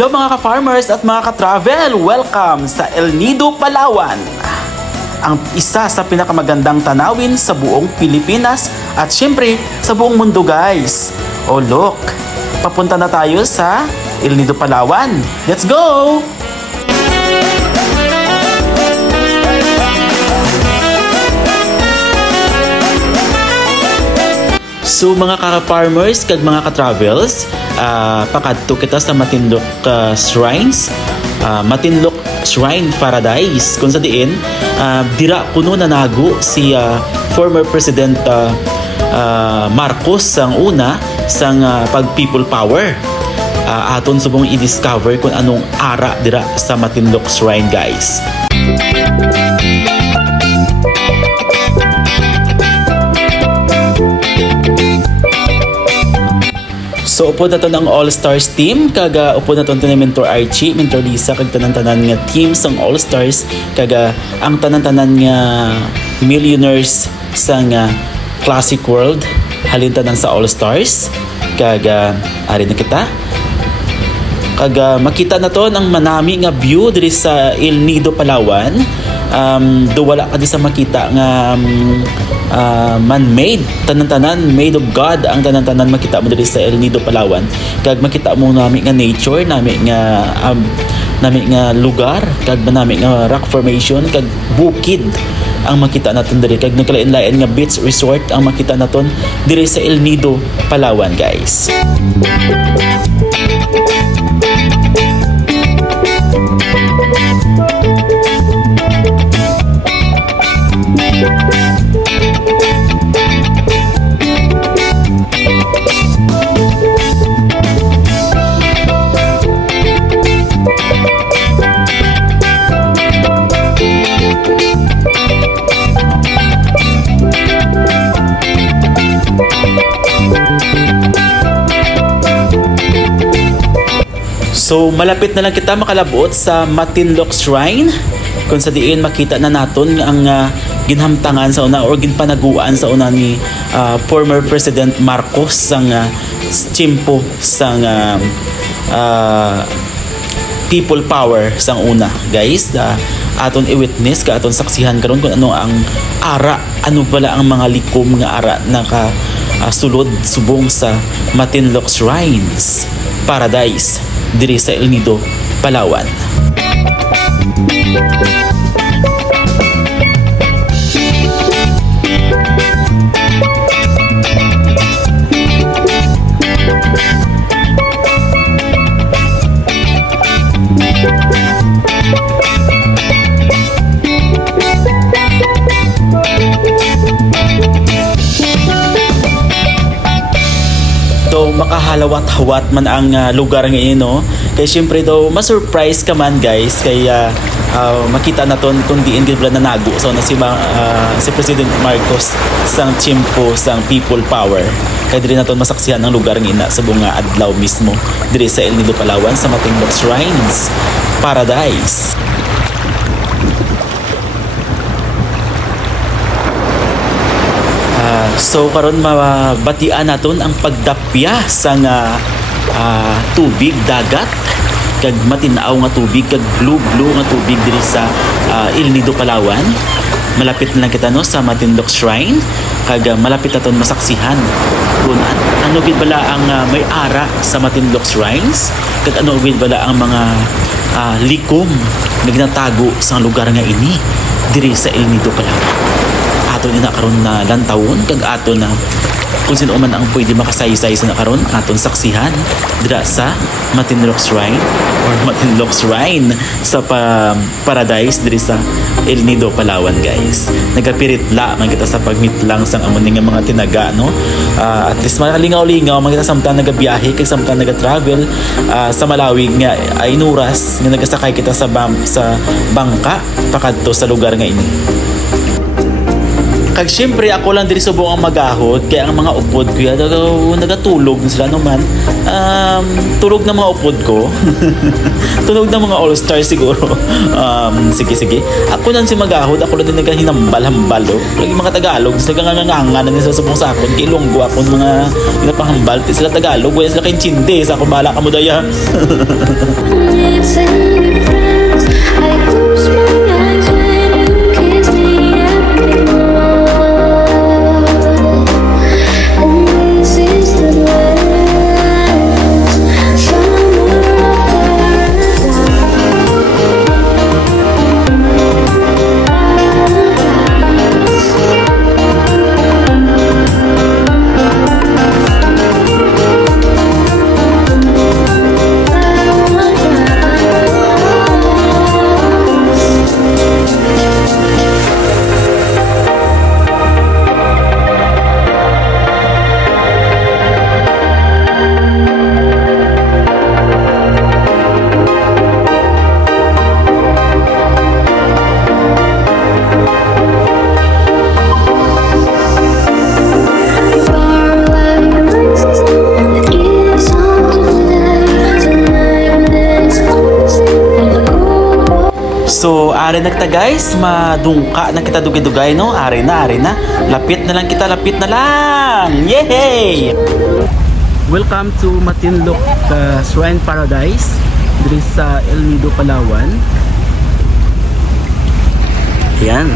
Hello mga ka-farmers at mga ka-travel! Welcome sa El Nido, Palawan! Ang isa sa pinakamagandang tanawin sa buong Pilipinas at syempre sa buong mundo guys. Oh look! Papunta na tayo sa El Nido, Palawan. Let's go! So mga ka-farmers kag mga ka-travels, pakadto kita sa Matinloc Shrines, Matinloc Shrine Paradise kung sa diin dira kuno nanago si former President Marcos sang una sang pag people power. Aton subong i-discover kung anong ara dira sa Matinloc Shrine guys. So upo na to ng All-Stars team, kaga upo na to ni Mentor Archie, Mentor Lisa, kag tanan-tanan nga team sang All-Stars, kaga ang tanan-tanan nga millionaires sang Classic World, halin tanan sa All-Stars, kaga ari na kita. Kaga makita na to ng manami nga view diri sa El Nido, Palawan. Do wala ka di sa makita nga man-made, tanan-tanan made of God ang tanan-tanan makita mo diri sa El Nido, Palawan. Kag makita mo nami nga nature, nami nga lugar, kag nami nga rock formation, kag bukid ang makita naton diri, kag nagkalain-lain nga beach resort ang makita naton diri sa El Nido, Palawan guys. So malapit na lang kita makalabot sa Matinloc Shrine kung sa diin makita na naton ang ginhamtangan sa una or ginpanaguan sa una ni former President Marcos sang tiyempo sang people power sang una guys. Aton i-witness ka aton saksihan karon kung ano ang ara, ano bala ang mga likom nga ara naka sulod subong sa Matinloc Shrines Paradise diri sa El Nido, Palawan. Makahalawat-hawat man ang lugar ngayon, no? Kaya syempre daw ma-surprise ka man guys, kaya makita na ton kung diin gibla na nago so na si President Marcos sang tiyempo sang people power. Kaya diri naton masaksihan ang lugar ngayon sa bunga adlaw mismo diri sa El Nido, Palawan sa Matinloc Shrines Paradise. So karon mabatian naton ang pagdapya sa tubig dagat, kag matinaw nga tubig, kag blue nga tubig diri sa El Nido, Palawan. Malapit na lang kita no sa Matinloc Shrine, kag malapit naton masaksihan kung ano gid bala ang may ara sa Matinloc Shrines, kag ano gid bala ang mga likom nga ginatago sa lugar nga ini diri sa El Nido, Palawan. Aton na karon na lantawon, kag aton na kung sino man ang pwede makasaysay sa nakaron aton saksihan dira sa Matinloc Shrine or Matinloc Shrine sa Paradise diri sa El Nido, Palawan guys. Nagapiritla man kita sa pagmeet lang sang amon nga mga tinaga, no? At least makalingaw-lingaw man kita samtang nagabiyahe kag samtang naga-travel sa Malawi nga ay inuras nga nagasakay kita sa bangka pakadto sa lugar nga ini. Kag syempre ako lang diri subong ang magahod kaya ang mga upod ko ya nagatulog sila naman. Tulog na mga upod ko. Tulog na mga all-stars siguro. Sige. Ako lang si magahod, ako lang din naghinambal-hambal. Lagi mga Tagalog, sila naganganga na nila sa subong sakon. Kay Ilonggo ako mga pinapahambal. Sila Tagalog, wala sila kayong chinde. Sa ako bahala ka mo daya. So, ari na kita guys, madungka na kita dugay-dugay no. Ari na. Lapit na lang kita, lapit na lang. Yay! Welcome to Matinloc Shrine Paradise diri sa El Nido, Palawan. Ayan.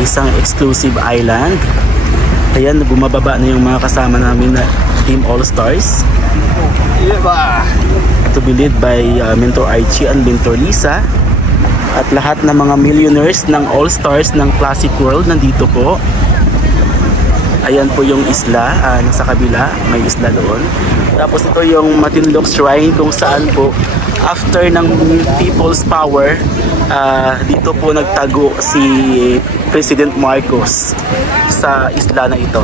Isang exclusive island. Ayan, bumababa na yung mga kasama namin na Team All Stars. To be led by Mentor Archie and Mentor Lisa. At lahat ng mga millionaires ng All Stars ng Classic World nandito po. Ayan po yung isla, nasa kabila, may isla doon. Tapos ito yung Matinloc Shrine kung saan po after ng People's Power, dito po nagtago si President Marcos sa isla na ito.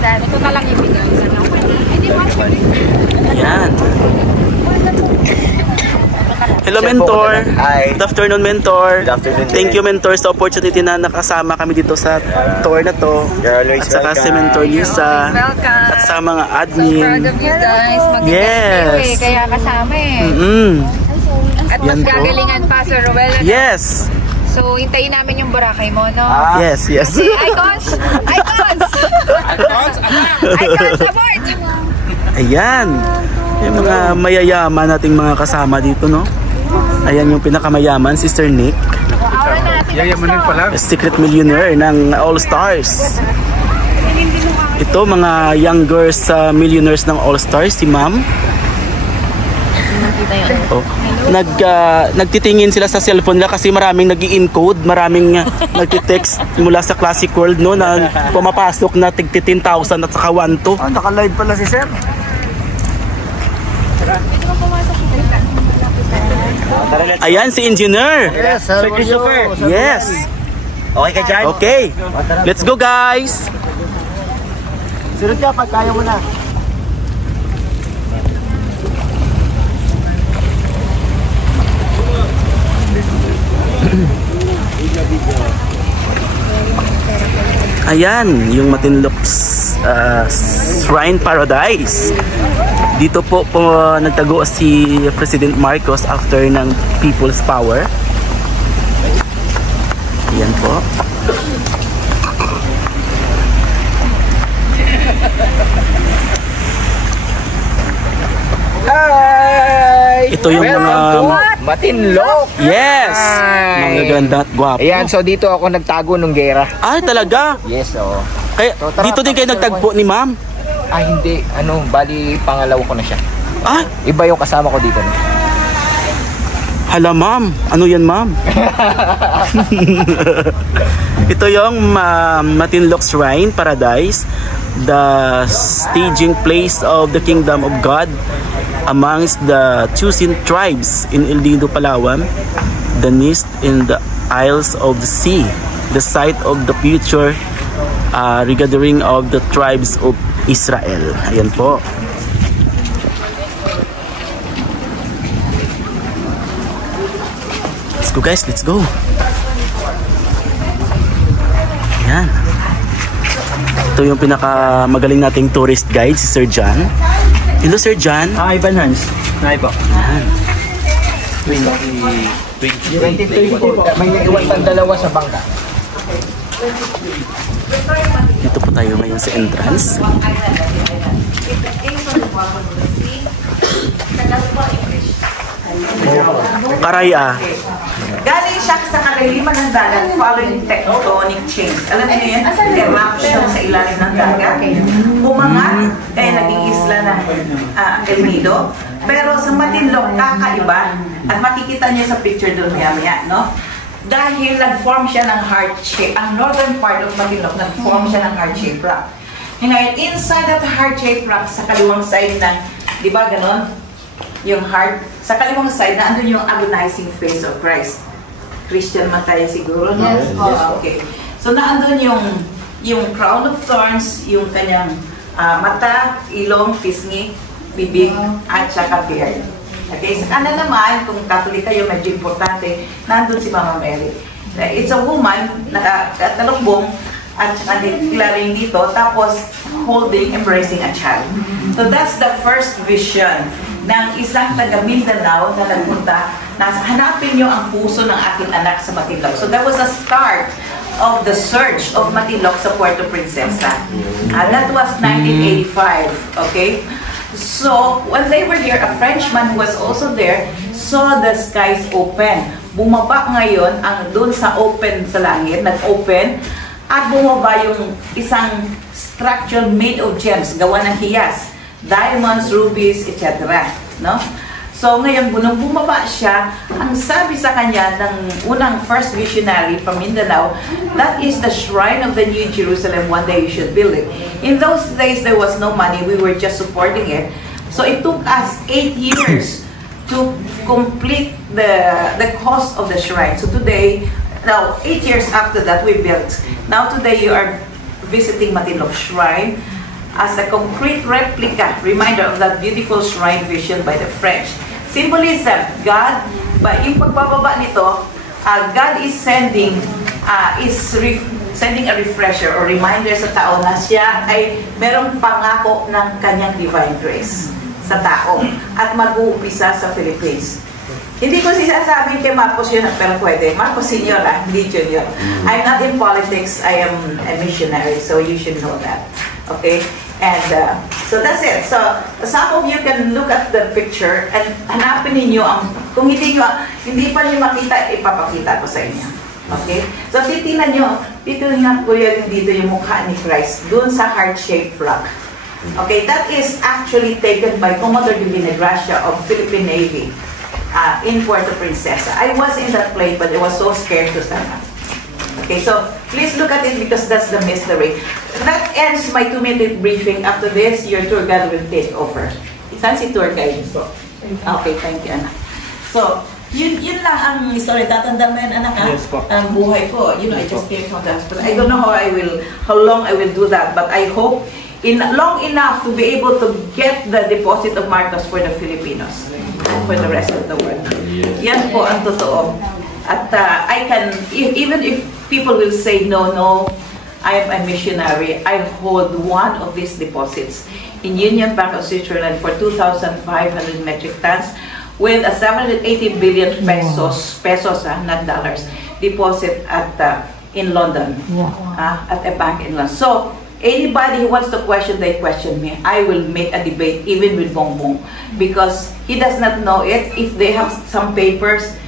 Ito na lang ibigay. Ayan. Hello, Mentor. Hi. Good afternoon, Mentor. Good afternoon. Thank you, Mentor, sa opportunity na nakasama kami dito sa tour na to. You're always At saka si welcome. Mentor Lisa. Welcome. At sa mga Proud admin. of you guys. Maganda Yes. kayo eh. Kaya kasama eh. At mas Yan po. gagalingan pa, Sir Rowell. Yes. So, hintayin namin yung Boracay mo, no? Yes. Kasi icons! Icons! Icons aboard! Ayan. Yung mga mayayaman nating mga kasama dito, no? Ayan yung pinakamayaman, si Sir Nick. Yayamanin pala. Secret millionaire ng All Stars. Ito, mga younger millionaires ng All Stars, si Ma'am. Oh. Nagtitingin sila sa cellphone nila kasi maraming nag-i-encode, maraming nagti-text mula sa Classic World, no, na pumapasok na tig 10,000 at saka 1-2. Naka-live pala si Sir. Ayan si Engineer. Yes, Sir Christopher. Yes. Okay ka dyan? Okay. Let's go, guys. Sunod ka pag kaya mo na. Ayan, yung Matinloc Shrine Paradise. Dito po nagtago si President Marcos after ng People's Power. Ayan po. Hi! Ito yung mga... Matinloc! Yes! Hi! Mga ganda at gwapo. Ayan, so dito ako nagtago nung gera. Ay, talaga? Yes, oo. Kaya, So, tara, dito din kayo nagtagpo ni Ma'am? Ah, hindi. Bali, pangalawa ko na siya. Ah, Iba yung kasama ko dito. No? hala Ma'am. Ano yan, Ma'am? Ito yung Matinloc Shrine Paradise, the staging place of the Kingdom of God amongst the chosen tribes in El Nido, Palawan, the nest in the Isles of the Sea, the site of the future regathering of the tribes of Israel. Ayan po. Let's go, guys, let's go. Yan. Ito yung pinakamagaling nating tourist guide, si Sir John. Hello, Sir John. Ivan Hans. Hi po. Yan. 2024. May naiwan pang dalawa sa bangka. Dito po tayo ngayon sa entrance. Karaya. Galing siya sa kalaliman ng dagat following tectonic change. Alam niyo yan? Eruption sa ilalim ng dagat. Umangat, kaya naging isla ng El Nido. Pero sa Matinlog, kakaiba. At makikita niyo sa picture doon maya-maya, no? Dahil nag-form siya ng heart shape. Ang northern part of Matinlog, nag-form siya ng heart shape rock. Ngayon, inside that heart shape rock, sa kaliwang side ng, di ba ganon? Yung heart, sa kaliwang side, na andun yung agonizing face of Christ. Christian man tayo siguro, no? Yes, po. Okay. So, naandun yung crown of thorns, yung kanyang mata, ilong, pisngi, bibig, at saka beard. Okay, sa kanan naman, kung Catholic kayo, medyo importante, nandun si Mama Mary. It's a woman, nakatalukbong, at saka declaring dito, tapos holding, embracing a child. So that's the first vision ng isang taga Mindanao na nagpunta na hanapin niyo ang puso ng aking anak sa Matinlog. So that was a start of the search of Matinlog sa Puerto Princesa. That was 1985, okay? So, when they were here, a Frenchman who was also there saw the skies open. Bumaba ngayon ang doon sa open sa langit, nag-open, at bumaba yung isang structure made of gems, gawa ng hiyas, diamonds, rubies, etc. No? So, ngayon, nung bumaba siya, ang sabi sa kanya ng unang first visionary from Mindanao, that is the shrine of the New Jerusalem, one day you should build it. In those days, there was no money, we were just supporting it. So, it took us 8 years to complete the cost of the shrine. So, today, now, 8 years after that, we built. Now, today, you are visiting Matinlog Shrine as a concrete replica, reminder of that beautiful shrine vision by the French. Symbolism, God, yung pagbababa nito, God is sending a refresher or reminder sa tao na siya ay merong pangako ng kanyang divine grace sa tao at mag-uumpisa sa Philippines. Hindi ko sinasabi kay Marcos yun, pero pwede. Marcos Senior, hindi Junior. I'm not in politics, I am a missionary, so you should know that. Okay? And so that's it. So some of you can look at the picture and hanapin ninyo ang, kung hindi pa niyo makita, ipapakita ko sa inyo. Okay? So titingnan nyo, dito nga kuya dito yung mukha ni Christ, dun sa heart-shaped rock. Okay, that is actually taken by Commodore Divina Gracia of Philippine Navy in Puerto Princesa. I was in that plane, but I was so scared to stand up. Okay, so please look at it because that's the mystery. That ends my 2-minute briefing. After this, your tour guide will take over. Saan si tour guide? Okay, thank you, anak. So, yun lang ang story. Tatandaan mo yan, anak, ha? Yes po. Ang buhay ko. You know, I just came from the hospital. I don't know how long I will do that, but I hope long enough to be able to get the deposit of Marcos for the Filipinos, for the rest of the world. Yan po ang totoo. At I can, even if people will say, no, I am a missionary, I hold one of these deposits in Union Bank of Switzerland for 2,500 metric tons with a 780 billion pesos, not dollars, deposit at in London, at a bank in London. So, anybody who wants to question, they question me. I will make a debate even with Bongbong because he does not know it. If they have some papers,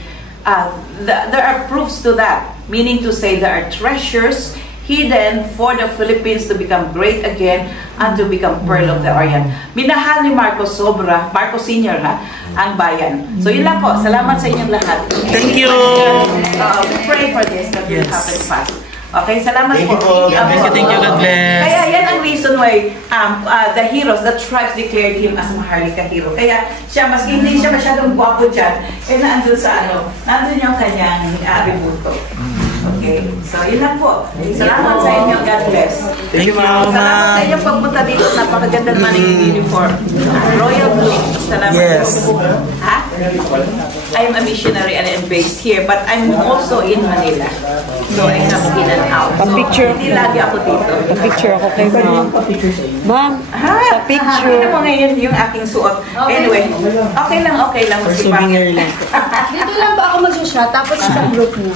there are proofs to that, meaning to say there are treasures hidden for the Philippines to become great again and to become Pearl of the Orient. Minahal ni Marcos sobra, Marcos Senior ang bayan. So yun lang po, salamat sa inyong lahat. Thank you! We pray for this, that will happen fast. Okay, salamat po. Thank you, God bless. Kaya yan ang reason why the heroes, the tribes declared him as Maharlika hero. Kaya siya, maski hindi siya masyadong guwapo dyan, nandun sa nandun yung kanyang atributo. Okay, so yun lang po. Salamat sa inyo, God bless. Thank you, Salamat Mama. sa inyong pagpunta dito, napakaganda naman yung uniform. Royal Blue. Salamat Yes. po. Ha? I am a missionary and I'm based here, but I'm also in Manila. So I have in and out. picture. Hindi lagi ako dito. Picture ako kay ma'am. Ma'am, Ha? picture. Tingnan mo ngayon yung aking suot. Anyway, okay lang. Kasi souvenir lang. Dito lang ba ako mag-shot tapos isang group niyo?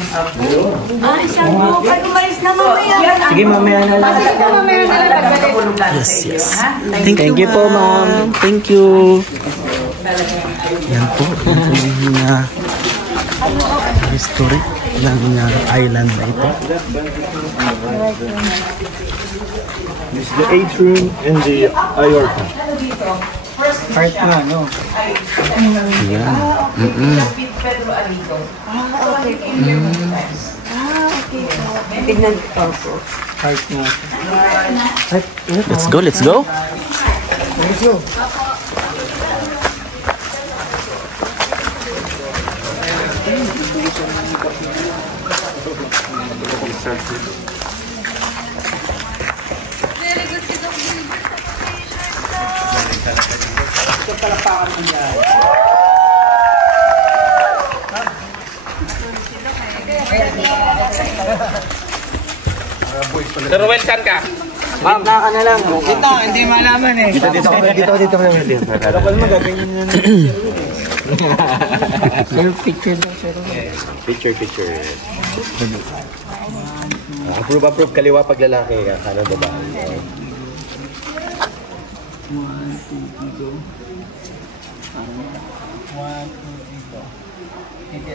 Isang group. Ay, umalis na mamaya. Sige, mamaya na lang. Sige po, mamaya na lang. Pagkakabulugan sa iyo, ha? Thank you po, ma'am. Thank you. Yan po yung history ng island na ito. This is the atrium and the aorta. Heart na, no? Yan. Pedro Aligo. Tignan ko po. Heart na. Let's go, let's go. Ma'am, na ka na lang. Dito, hindi malaman eh. Dito. Kapag magaganyan na Self-picture daw, sir. Picture. Approve. Kaliwa pag lalaki, kanan babae.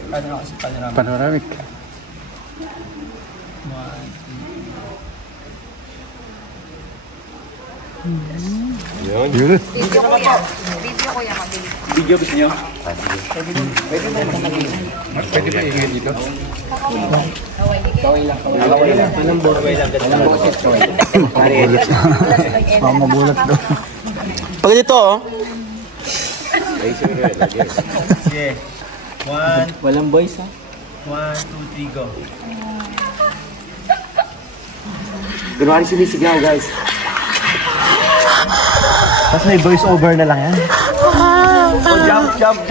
Paano kasi panoramic? Panoramic. Yun. Video ko yan. Mabilis. Video gusto nyo? Pwede ba yung dito? Bawal lang. Anong bawal lang? Baka mabulat daw. Pag dito, oh. Sige. 1, Walang voice, ha? 2, 3, go. Kunwari sinisigaw, guys. Tapos may voice over na lang yan. Jump.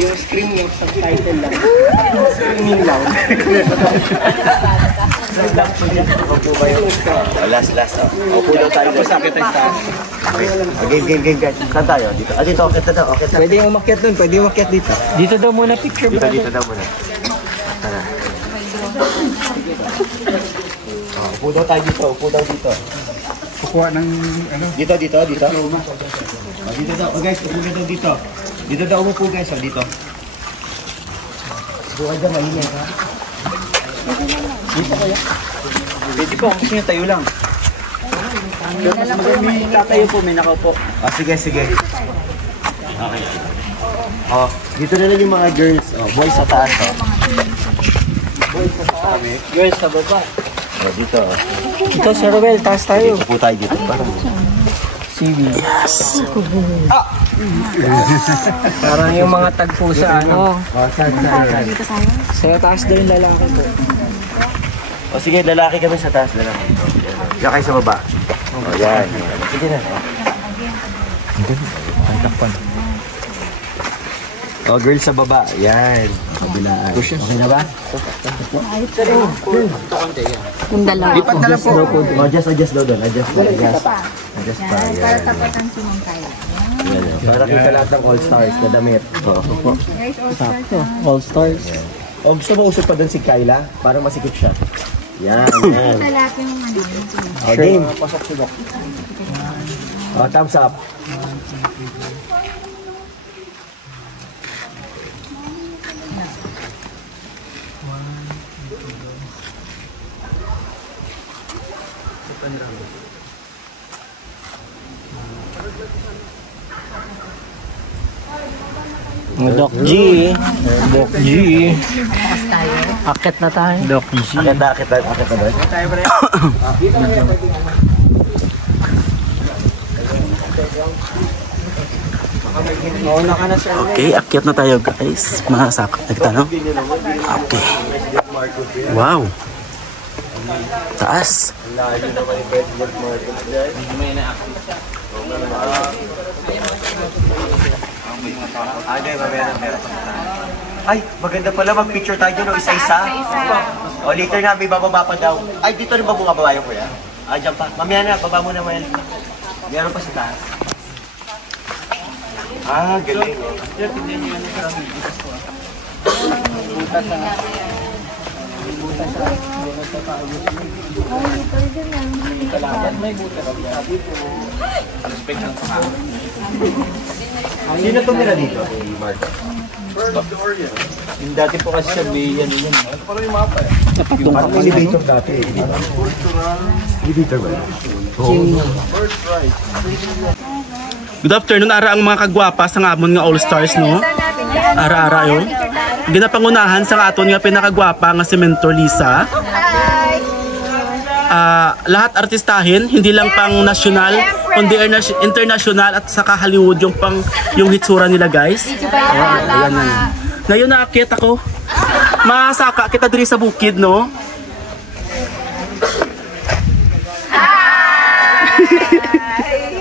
Yung screen yung subtitle lang. Screening lang. Last. Upo daw tayo. Sakit ang taas. Game, guys. Saan tayo? Dito. Dito. Okay. Pwede yung umakyat dun, pwede yung umakyat dito. Dito daw muna picture. Dito daw muna. Tara. Upo daw tayo dito. Kukuha ng ano? Dito. Dito daw. Guys, upo na daw dito. Dito daw umupo, guys. Dito. Buka dyan, mahinay, ha? Dito kaya? Pwede po, kasi nyo tayo lang. May tatayo po, may nakaupo. Sige. Okay. Dito na lang yung mga girls. Boys sa taas, Girls sa baba. Dito. Ito, Sir Ruel, taas tayo. Upo tayo dito. Parang Yes. Parang yung mga tagpo sa ano. Sa taas daw yung lalaki po. sige, lalaki kami sa taas. Lalaki. Yan kayo sa baba. Yan. Sige na. Girls sa baba. Yan. Kabilaan. Okay na ba? Yung dalawa. Lipat na lang po. Adjust daw doon. Adjust pa. Yan. Para tapatan si Mang Kyle. Yan. Para kita lahat ng all-stars na damit. All stars. Gusto mo usap pa doon si Kyla? Para masikip siya. Yan. Lalaki yung ano. Game. Thumbs up. Doc G. Akit na tayo. Doc G. Akit na doon. Mauna ka na, sir. Okay, akyat na tayo, guys. Masakot na kita, no? Okay. Wow. Taas. Meron pa. Ay, maganda pala mag-picture tayo dyan o isa-isa. O, later na, may bababa pa daw. Ay, dito rin ba bumababa yung kuya? Ah, dyan pa. Mamaya na, baba mo na, Mel. Meron pa sa taas. Ah, galing. Sino tumira dito? Mark. Yung dati po kasi siya yan yun. Ano pala yung mapa eh? Yung parang elevator dati. Elevator ba? Good afternoon, ara ang mga kagwapa sa amon nga All-Stars, no? Ara-ara yun. Ginapangunahan sa aton nga pinakagwapa nga si Mentor Lisa. Lahat artistahin, hindi lang pang national, kundi international at saka Hollywood yung hitsura nila, guys. Ayan na. Ngayon naakyat ako. Masaka kita diri sa bukid, no?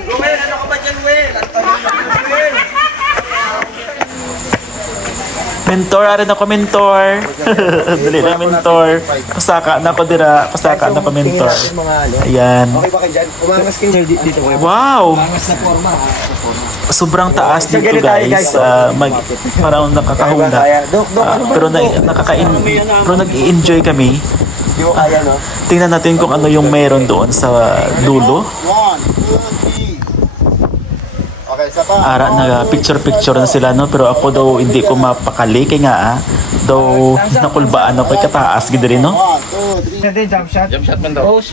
Ruel, ano ka ba dyan, Ruel? Mentor, arin ako mentor. Dali na mentor. Pasaka na ko dira. Pasaka na ko mentor. Ayan. Okay ba kayo dyan? Umangas kayo dito. Wow! Sobrang taas dito, guys. Parang nakakahunda. Pero nag-i-enjoy kami. Tingnan natin kung ano yung meron doon sa dulo. Ara na picture na sila, no, pero ako daw hindi ko mapakali kay nga daw nakulbaan ako kay kataas gid rin, no. Jump shot man daw. Pose.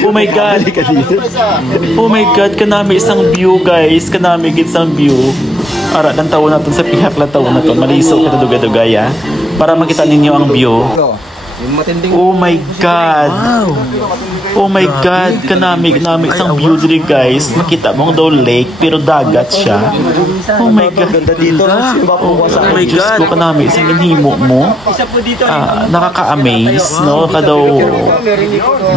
Oh my god. Oh my god, kanami isang view, guys. Kanami gid isang view. Ara lang tawo naton sa pihak lang tawo naton. Maliso kita dugay-dugay para makita ninyo ang view. Oh my god. Oh my god, kanami isang view diri, guys. Makita mo daw lake pero dagat siya. Oh my god. Oh my god, kanami isang inhimo mo. Nakaka-amaze, no? Kadaw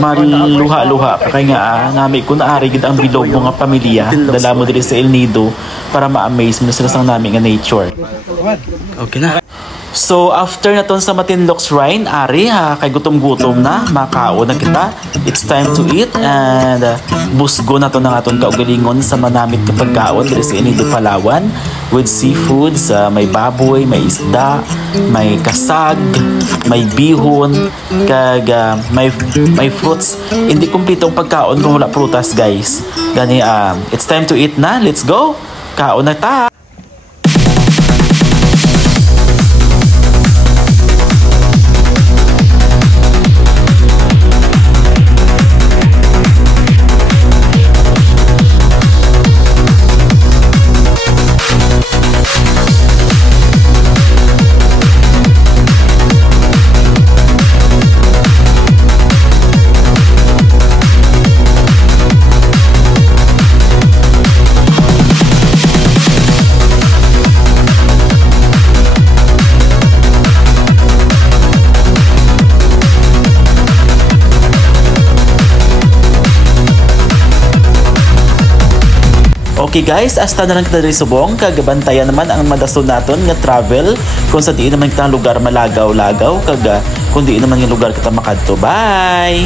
maluha-luha ka kay nga nami kun naari gid ang bilog mo nga pamilya. Dala mo diri sa El Nido para ma-amaze mo sila sang nami nga nature. Okay na. So, after na ton sa Matinloc Shrine, ari kay gutom-gutom na, makaon na kita. It's time to eat and busgo na to ng aton kaugalingon sa manamit ka pagkaon diri sa El Nido, Palawan with seafoods, may baboy, may isda, may kasag, may bihon, kag may fruits. Hindi kumpletong pagkaon kung wala prutas, guys. Gani, it's time to eat na. Let's go! Kaon na ta! Okay guys, hasta na lang kita diri subong. Kagabantayan naman ang madason naton nga travel kung sa diin naman kita lugar malagaw-lagaw kag kung diin naman yung lugar kita makadto. Bye!